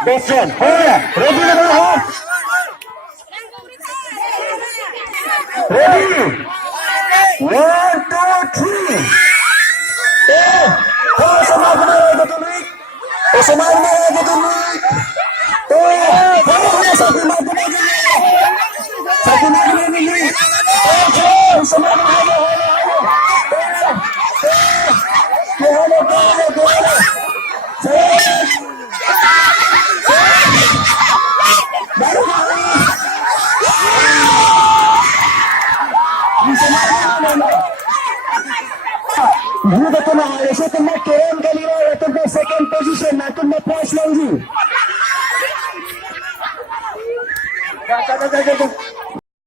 Best one. Ready na ba? Ready? 1, 2, 3. Sama ko na tutuloy. Sama na tutuloy. Sa pinag-tuloy. Sa pinag-tuloy. Sama na halo. Buda to na ayos ito mo Ken Galino ito na second position natin na prize lang